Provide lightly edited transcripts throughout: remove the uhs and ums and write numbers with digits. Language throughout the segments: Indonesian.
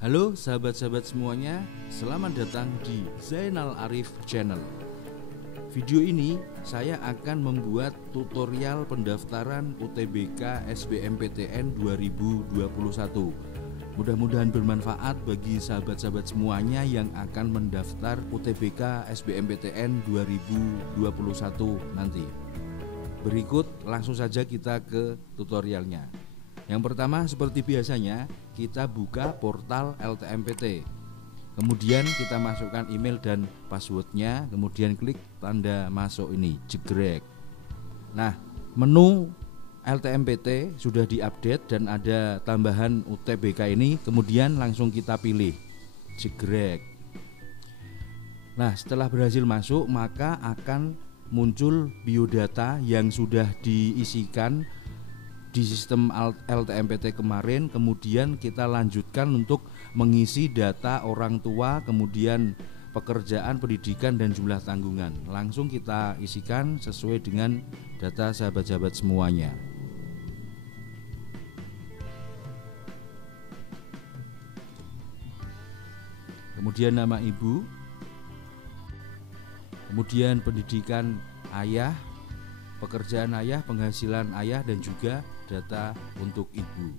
Halo sahabat-sahabat semuanya, selamat datang di Zainal Arif Channel. Video ini saya akan membuat tutorial pendaftaran UTBK SBMPTN 2021. Mudah-mudahan bermanfaat bagi sahabat-sahabat semuanya yang akan mendaftar UTBK SBMPTN 2021 nanti. Berikut langsung saja kita ke tutorialnya. Yang pertama, seperti biasanya, kita buka portal LTMPT. Kemudian kita masukkan email dan passwordnya, kemudian klik tanda masuk ini, jegrek. Nah, menu LTMPT sudah diupdate dan ada tambahan UTBK ini, kemudian langsung kita pilih, jegrek. Nah, setelah berhasil masuk, maka akan muncul biodata yang sudah diisikan di sistem LTMPT kemarin. Kemudian kita lanjutkan untuk mengisi data orang tua, kemudian pekerjaan, pendidikan, dan jumlah tanggungan. Langsung kita isikan sesuai dengan data sahabat-sahabat semuanya. Kemudian nama ibu, kemudian pendidikan ayah, pekerjaan ayah, penghasilan ayah, dan juga data untuk ibu.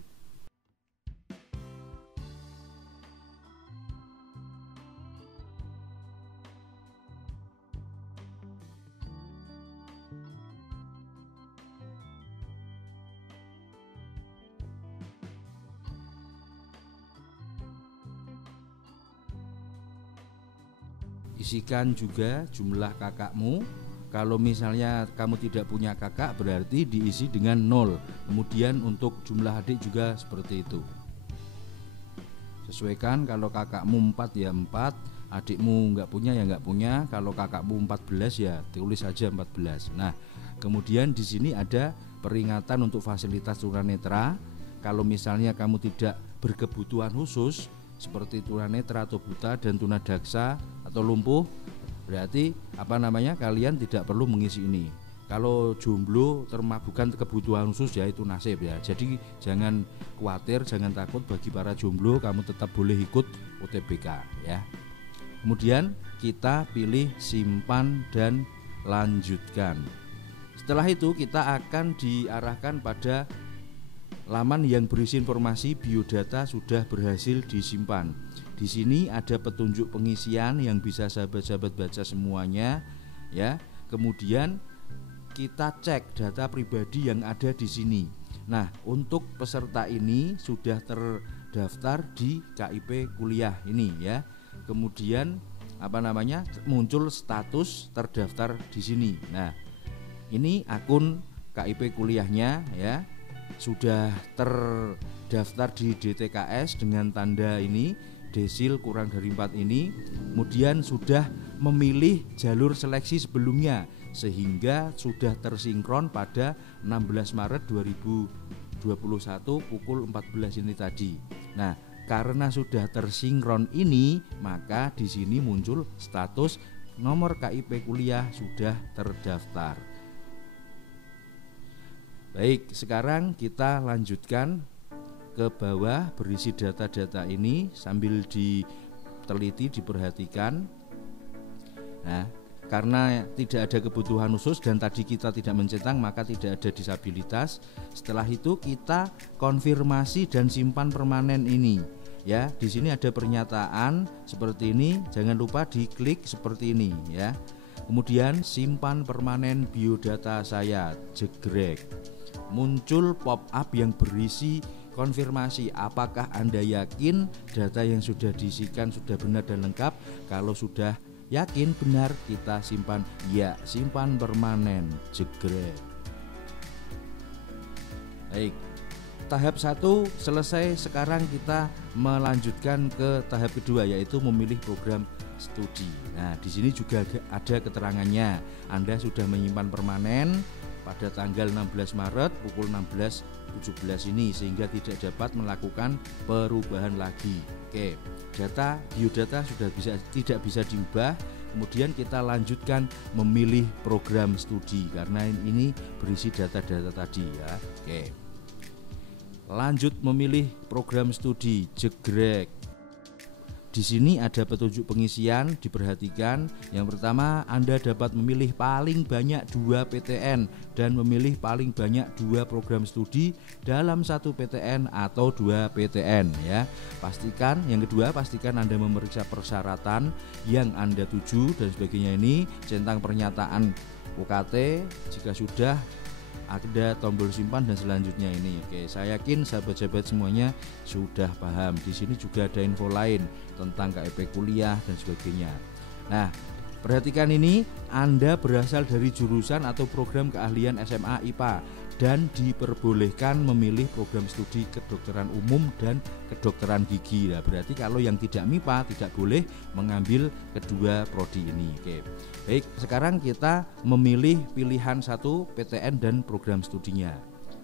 Isikan juga jumlah kakakmu. Kalau misalnya kamu tidak punya kakak, berarti diisi dengan 0. Kemudian untuk jumlah adik juga seperti itu. Sesuaikan, kalau kakakmu 4 ya 4, adikmu nggak punya ya nggak punya. Kalau kakakmu 14 ya tulis saja 14. Nah, kemudian di sini ada peringatan untuk fasilitas tunanetra. Kalau misalnya kamu tidak berkebutuhan khusus seperti tunanetra atau buta dan tunadaksa atau lumpuh, berarti kalian tidak perlu mengisi ini. Kalau jomblo bukan kebutuhan khusus ya, itu nasib ya. Jadi jangan khawatir, jangan takut, bagi para jomblo kamu tetap boleh ikut UTBK ya. Kemudian kita pilih simpan dan lanjutkan. Setelah itu kita akan diarahkan pada laman yang berisi informasi biodata sudah berhasil disimpan. Di sini ada petunjuk pengisian yang bisa sahabat-sahabat baca semuanya ya. Kemudian kita cek data pribadi yang ada di sini. Nah, untuk peserta ini sudah terdaftar di KIP kuliah ini ya. Kemudian muncul status terdaftar di sini. Nah, ini akun KIP kuliahnya ya. Sudah terdaftar di DTKS dengan tanda ini, desil kurang dari 4 ini. Kemudian sudah memilih jalur seleksi sebelumnya sehingga sudah tersinkron pada 16 Maret 2021 pukul 14 ini tadi. Nah, karena sudah tersinkron ini, maka di sini muncul status nomor KIP kuliah sudah terdaftar. Baik, sekarang kita lanjutkan ke bawah berisi data-data ini sambil diteliti, diperhatikan. Nah, karena tidak ada kebutuhan khusus dan tadi kita tidak mencentang, maka tidak ada disabilitas. Setelah itu kita konfirmasi dan simpan permanen ini. Ya, di sini ada pernyataan seperti ini, jangan lupa diklik seperti ini ya. Kemudian simpan permanen biodata saya, jegrek. Muncul pop-up yang berisi konfirmasi apakah Anda yakin data yang sudah diisikan sudah benar dan lengkap. Kalau sudah yakin benar, kita simpan, ya simpan permanen, jegrek. Baik, tahap 1 selesai. Sekarang kita melanjutkan ke tahap kedua, yaitu memilih program studi. Nah, di sini juga ada keterangannya. Anda sudah menyimpan permanen pada tanggal 16 Maret pukul 16.17 ini sehingga tidak dapat melakukan perubahan lagi. Oke, biodata sudah tidak bisa diubah. Kemudian kita lanjutkan memilih program studi karena ini berisi data-data tadi ya. Oke. Lanjut memilih program studi, jegrek. Di sini ada petunjuk pengisian, diperhatikan. Yang pertama, Anda dapat memilih paling banyak 2 PTN dan memilih paling banyak 2 program studi dalam 1 PTN atau 2 PTN ya. Pastikan, yang kedua, pastikan Anda memeriksa persyaratan yang Anda tuju dan sebagainya ini, centang pernyataan UKT jika sudah ada tombol simpan dan selanjutnya ini. Oke, saya yakin sahabat-sahabat semuanya sudah paham. Di sini juga ada info lain tentang KIP kuliah dan sebagainya. Nah, perhatikan ini, Anda berasal dari jurusan atau program keahlian SMA IPA dan diperbolehkan memilih program studi kedokteran umum dan kedokteran gigi. Nah, berarti kalau yang tidak MIPA tidak boleh mengambil kedua prodi ini. Oke. Baik, sekarang kita memilih pilihan 1 PTN dan program studinya.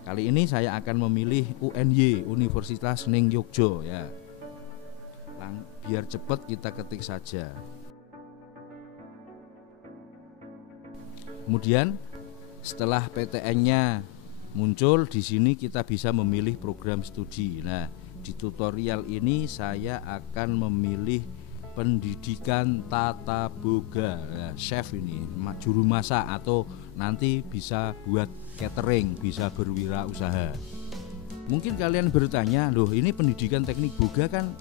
Kali ini saya akan memilih UNY, Universitas Ning Yogyo ya. Biar cepat kita ketik saja. Kemudian setelah PTN-nya muncul, di sini kita bisa memilih program studi. Nah, di tutorial ini saya akan memilih pendidikan tata boga, nah, chef ini, juru masak atau nanti bisa buat catering, bisa berwirausaha. Mungkin kalian bertanya, loh ini pendidikan teknik boga kan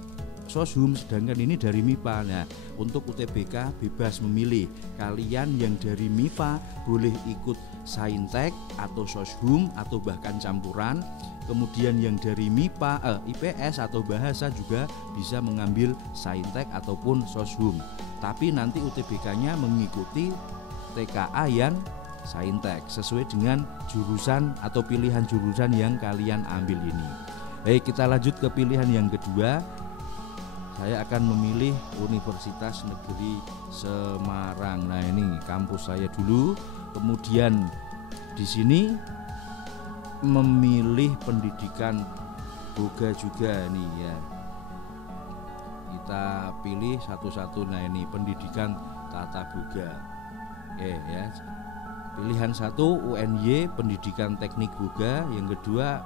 Soshum, sedangkan ini dari MIPA. Nah, untuk UTBK bebas memilih. Kalian yang dari MIPA boleh ikut Saintek atau Soshum atau bahkan campuran. Kemudian yang dari IPS atau bahasa juga bisa mengambil Saintek ataupun Soshum. Tapi nanti UTBK-nya mengikuti TKA yang Saintek sesuai dengan jurusan atau pilihan jurusan yang kalian ambil ini. Baik, kita lanjut ke pilihan yang kedua. Saya akan memilih Universitas Negeri Semarang. Nah, ini kampus saya dulu. Kemudian di sini memilih pendidikan boga juga nih ya. Kita pilih satu-satu. Nah, ini pendidikan tata boga. Oke ya. Pilihan 1 UNY pendidikan teknik boga, yang kedua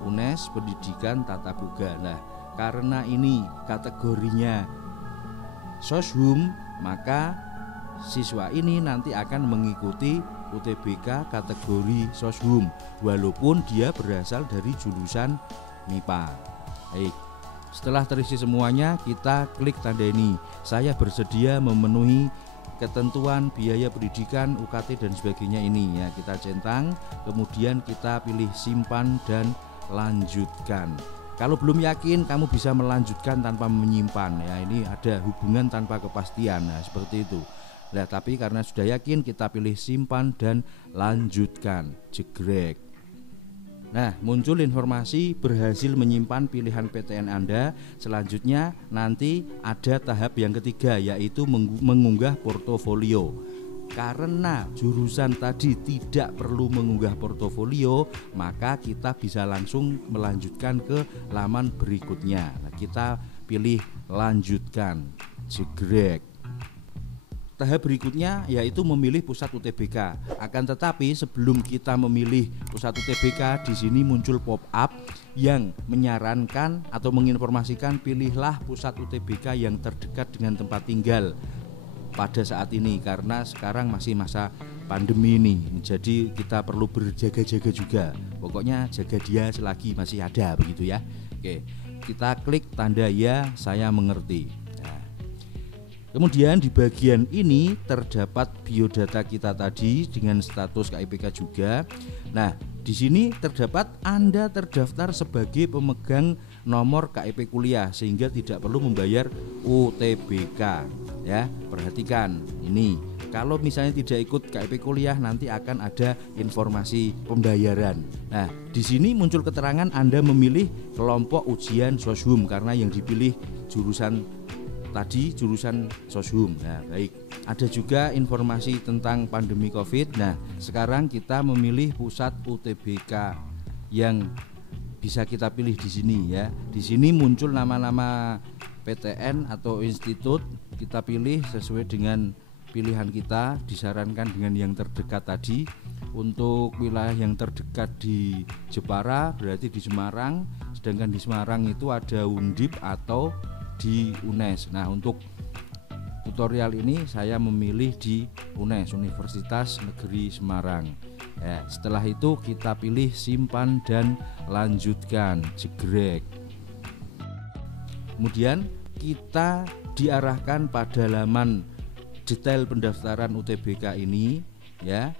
UNES pendidikan tata boga. Nah, karena ini kategorinya Soshum, maka siswa ini nanti akan mengikuti UTBK kategori Soshum walaupun dia berasal dari jurusan MIPA. Baik, setelah terisi semuanya, kita klik tanda ini. Saya bersedia memenuhi ketentuan biaya pendidikan, UKT dan sebagainya ini ya. Kita centang, kemudian kita pilih simpan dan lanjutkan. Kalau belum yakin, kamu bisa melanjutkan tanpa menyimpan ya. Ini ada hubungan tanpa kepastian. Nah, seperti itu. Nah, tapi karena sudah yakin, kita pilih simpan dan lanjutkan. Jegrek. Nah, muncul informasi berhasil menyimpan pilihan PTN Anda. Selanjutnya nanti ada tahap yang ketiga, yaitu mengunggah portofolio. Karena jurusan tadi tidak perlu mengunggah portofolio, maka kita bisa langsung melanjutkan ke laman berikutnya. Nah, kita pilih lanjutkan, jegrek. Tahap berikutnya yaitu memilih pusat UTBK. Akan tetapi sebelum kita memilih pusat UTBK, di sini muncul pop-up yang menyarankan atau menginformasikan pilihlah pusat UTBK yang terdekat dengan tempat tinggal pada saat ini, karena sekarang masih masa pandemi ini, jadi kita perlu berjaga-jaga juga. Pokoknya jaga dia selagi masih ada, begitu ya. Oke, kita klik tanda ya, saya mengerti. Nah, kemudian di bagian ini terdapat biodata kita tadi dengan status KIPK juga. Nah, di sini terdapat Anda terdaftar sebagai pemegang nomor KIP kuliah sehingga tidak perlu membayar UTBK. Ya, perhatikan ini. Kalau misalnya tidak ikut KIP kuliah, nanti akan ada informasi pembayaran. Nah, di sini muncul keterangan Anda memilih kelompok ujian Soshum karena yang dipilih jurusan tadi jurusan Soshum. Nah, baik. Ada juga informasi tentang pandemi Covid. Nah, sekarang kita memilih pusat UTBK yang bisa kita pilih di sini ya. Di sini muncul nama-nama PTN atau institut, kita pilih sesuai dengan pilihan kita, disarankan dengan yang terdekat tadi. Untuk wilayah yang terdekat di Jepara berarti di Semarang, sedangkan di Semarang itu ada Undip atau di UNES. Nah, untuk tutorial ini saya memilih di UNES, Universitas Negeri Semarang. Ya, setelah itu kita pilih simpan dan lanjutkan, jegrek. Kemudian kita diarahkan pada laman detail pendaftaran UTBK ini, ya.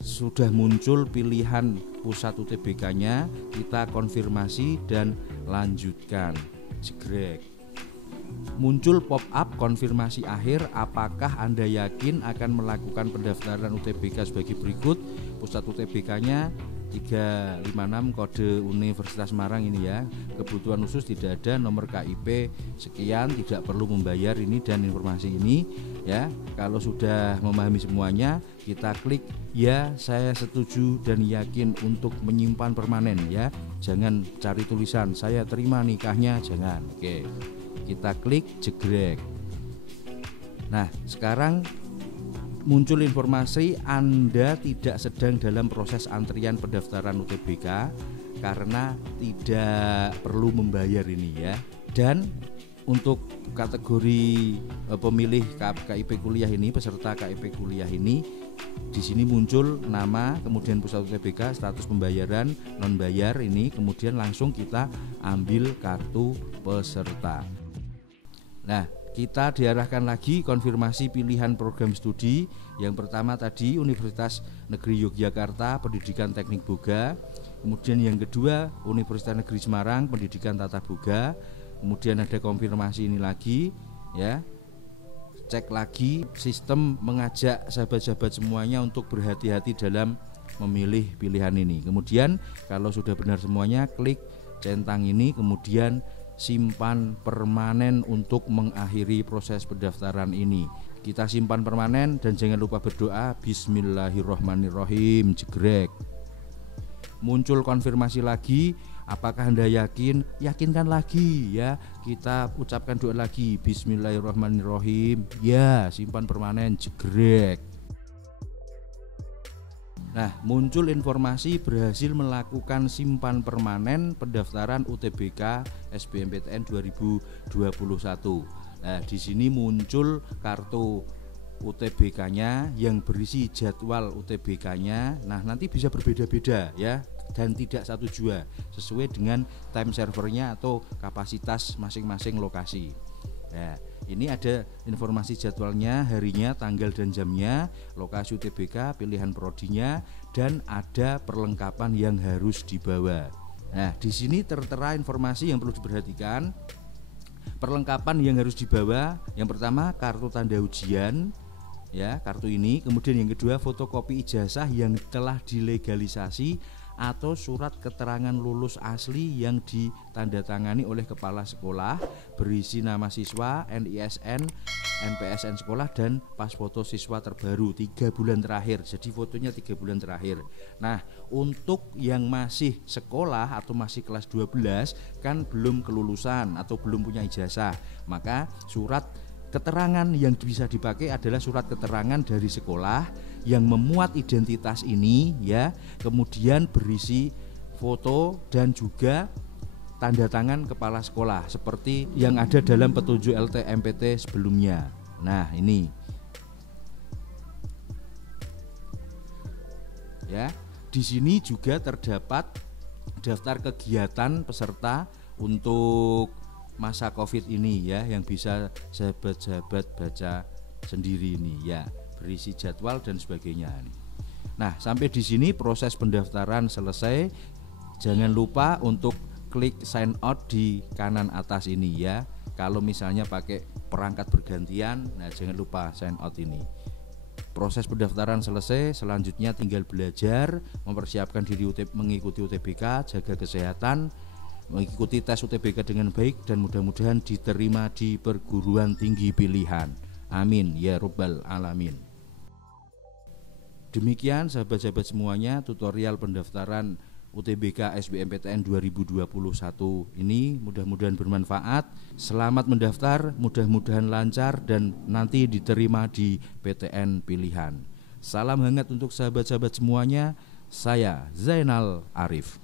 Sudah muncul pilihan pusat UTBK-nya, kita konfirmasi dan lanjutkan, jegrek. Muncul pop-up konfirmasi akhir, apakah Anda yakin akan melakukan pendaftaran UTBK sebagai berikut. Pusat UTBK-nya 356 kode Universitas Semarang ini ya. Kebutuhan khusus tidak ada, nomor KIP sekian, tidak perlu membayar ini dan informasi ini ya. Kalau sudah memahami semuanya, kita klik ya, saya setuju dan yakin untuk menyimpan permanen ya. Jangan cari tulisan saya terima nikahnya, jangan. Oke. Kita klik jegrek. Nah, sekarang muncul informasi Anda tidak sedang dalam proses antrian pendaftaran UTBK karena tidak perlu membayar ini ya. Dan untuk kategori pemilih KIP kuliah ini, peserta KIP kuliah ini, di sini muncul nama, kemudian pusat UTBK, status pembayaran, non bayar ini, kemudian langsung kita ambil kartu peserta. Nah, kita diarahkan lagi konfirmasi pilihan program studi. Yang pertama tadi Universitas Negeri Yogyakarta Pendidikan Teknik Boga. Kemudian yang kedua Universitas Negeri Semarang Pendidikan Tata Boga. Kemudian ada konfirmasi ini lagi ya. Cek lagi, sistem mengajak sahabat-sahabat semuanya untuk berhati-hati dalam memilih pilihan ini. Kemudian kalau sudah benar semuanya, klik centang ini, kemudian simpan permanen untuk mengakhiri proses pendaftaran ini. Kita simpan permanen dan jangan lupa berdoa. Bismillahirrohmanirrohim, jegrek. Muncul konfirmasi lagi, apakah Anda yakin? Yakinkan lagi ya. Kita ucapkan doa lagi, Bismillahirrohmanirrohim. Ya, simpan permanen, jegrek. Nah, muncul informasi berhasil melakukan simpan permanen pendaftaran UTBK SBMPTN 2021. Nah, di sini muncul kartu UTBK-nya yang berisi jadwal UTBK-nya. Nah, nanti bisa berbeda-beda ya, dan tidak satu jua, sesuai dengan time servernya atau kapasitas masing-masing lokasi. Ya, ini ada informasi jadwalnya, harinya, tanggal dan jamnya, lokasi UTBK, pilihan prodinya, dan ada perlengkapan yang harus dibawa. Nah, di sini tertera informasi yang perlu diperhatikan. Perlengkapan yang harus dibawa, yang pertama kartu tanda ujian, ya, kartu ini. Kemudian yang kedua fotokopi ijazah yang telah dilegalisasi atau surat keterangan lulus asli yang ditandatangani oleh kepala sekolah, berisi nama siswa, NISN, NPSN sekolah, dan pas foto siswa terbaru 3 bulan terakhir. Jadi fotonya 3 bulan terakhir. Nah, untuk yang masih sekolah atau masih kelas 12 kan belum kelulusan atau belum punya ijazah, maka surat keterangan yang bisa dipakai adalah surat keterangan dari sekolah yang memuat identitas ini ya, kemudian berisi foto dan juga tanda tangan kepala sekolah seperti yang ada dalam petunjuk LTMPT sebelumnya. Nah, ini ya. Di sini juga terdapat daftar kegiatan peserta untuk masa Covid ini ya, yang bisa sahabat-sahabat baca sendiri ini ya, berisi jadwal dan sebagainya. Nah, sampai di sini proses pendaftaran selesai. Jangan lupa untuk klik sign out di kanan atas ini ya. Kalau misalnya pakai perangkat bergantian, nah jangan lupa sign out ini. Proses pendaftaran selesai, selanjutnya tinggal belajar, mempersiapkan diri mengikuti UTBK, jaga kesehatan, mengikuti tes UTBK dengan baik, dan mudah-mudahan diterima di perguruan tinggi pilihan. Amin ya rabbal alamin. Demikian sahabat-sahabat semuanya, tutorial pendaftaran UTBK SBMPTN 2021 ini mudah-mudahan bermanfaat. Selamat mendaftar, mudah-mudahan lancar dan nanti diterima di PTN pilihan. Salam hangat untuk sahabat-sahabat semuanya. Saya Zainal Arif.